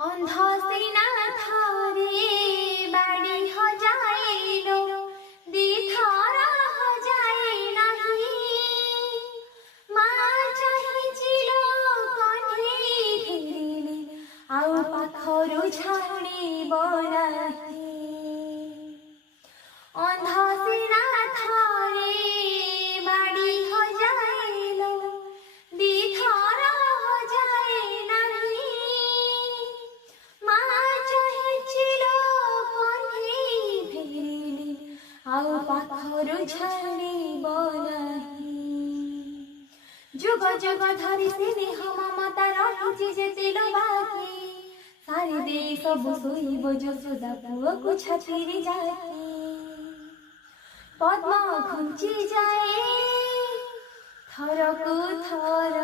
অন্ধ সিনা থরে বাড়ি হজাইলো দিথরা হজাই নাহি মা চাহিছিল কণ্ঠে ঘেরিলে আউ পাখরু ছাড়িব নাহি অন্ধ সিনা থরে বাড়ি হজাইলো দিথরা হজাই নাহি মা চাহিছিল কণ্ঠে ঘেরিলে আউ পাখরু ছাড়িব নাহি যুগ যুগ ধরি স্নেহ মমতা রহিছি যেতিলো বাকি সারি দেই সবু শোইব যশোদা পুଅକୁ ଛାତିରେ ଯାକି ପଦ୍ମ ଘୁଞ୍ଚି ଯାଏ ଥରକୁ ଥର